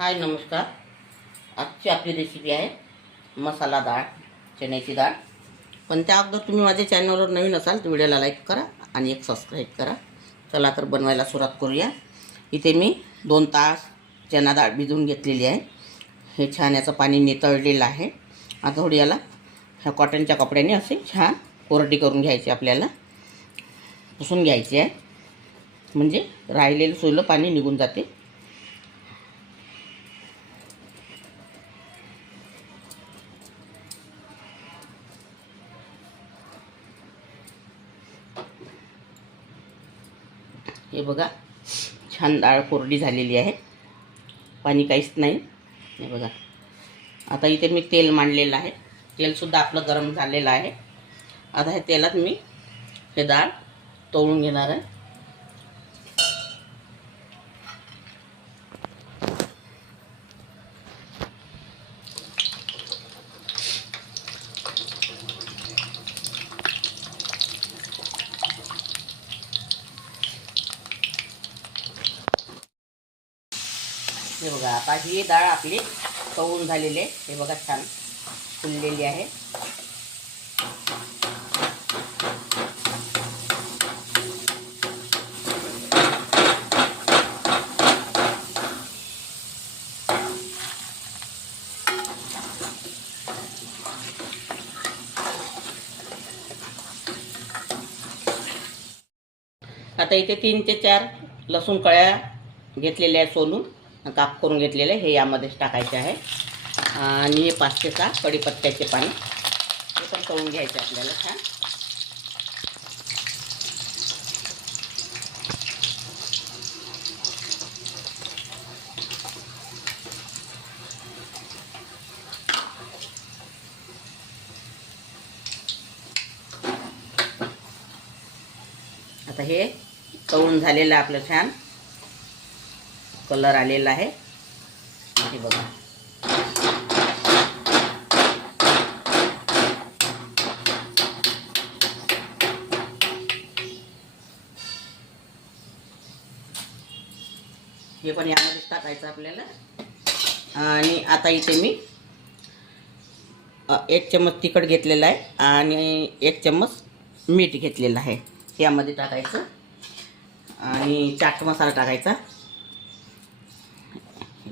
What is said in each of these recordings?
हाय नमस्कार. आजची आपली रेसिपी आहे मसाला डाळ, चण्याची डाळ. पण त्या अगोदर तुम्ही माझ्या चॅनलवर नवीन असाल तर व्हिडिओला लाईक करा आणि एक सबस्क्राईब करा. चला तर बनवायला सुरुवात करूया. इथे मी 2 तास चणा डाळ भिजवून घेतलेली आहे. हे छान याचं पाणी नितळलेलं आहे. आता थोडी याला ह्या कॉटनच्या कपड्याने असे छान कोरडी करून घ्यायची, आपल्याला पुसून घ्यायची आहे, म्हणजे राहिलेलं सोयलं पाणी निघून जाते. हे बघा, छान डाळ कोरडी झालेली आहे, पाणी काहीच नाही. हे बघा, आता इथे मी तेल मांडलेलं आहे. तेलसुद्धा आपलं गरम झालेलं आहे. आता हे तेलात मी हे डाळ तळून घेणार आहे. हे बघा, आता ही डाळ आपली तळून झालेली आहे. हे बघा, छान फुललेली आहे. आता इथे 3 ते 4 लसूण कळ्या घेतलेल्या आहेत, सोलून काप करून घेतलेले, हे यामध्येच टाकायचे आहे. आणि हे 5 ते 6 कढीपत्त्याचे पाणी, हे पण तळून घ्यायचे आपल्याला छान. आता हे तळून झालेलं आपलं छान कलर आलेला आहे. हे बघा, हे पण यामध्ये टाकायचं आपल्याला. आणि आता इथे मी 1 चम्मच तिखट घेतलेला आहे आणि 1 चम्मच मीठ घेतलेलं आहे, यामध्ये टाकायचं. आणि चाट मसाला टाकायचा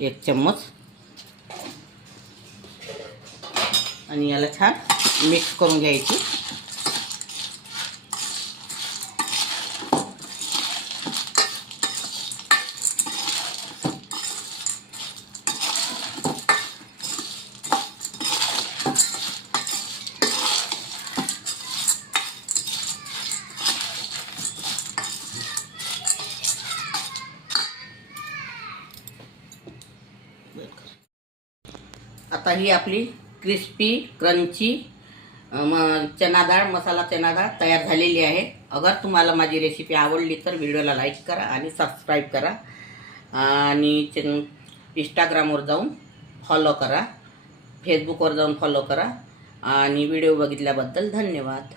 1 चम्मच. आणि याला छान मिक्स करून घ्यायची. आता ही आपली क्रिस्पी क्रंची चना डाळ, मसाला चना डाळ तयार झालेली आहे. अगर तुम्हाला माझी रेसिपी आवडली तर व्हिडिओला लाईक करा आणि सबस्क्राईब करा. आणि इंस्टाग्रामवर जाऊन फॉलो करा, फेसबुकवर जाऊन फॉलो करा. आणि व्हिडिओ बघितल्याबद्दल धन्यवाद.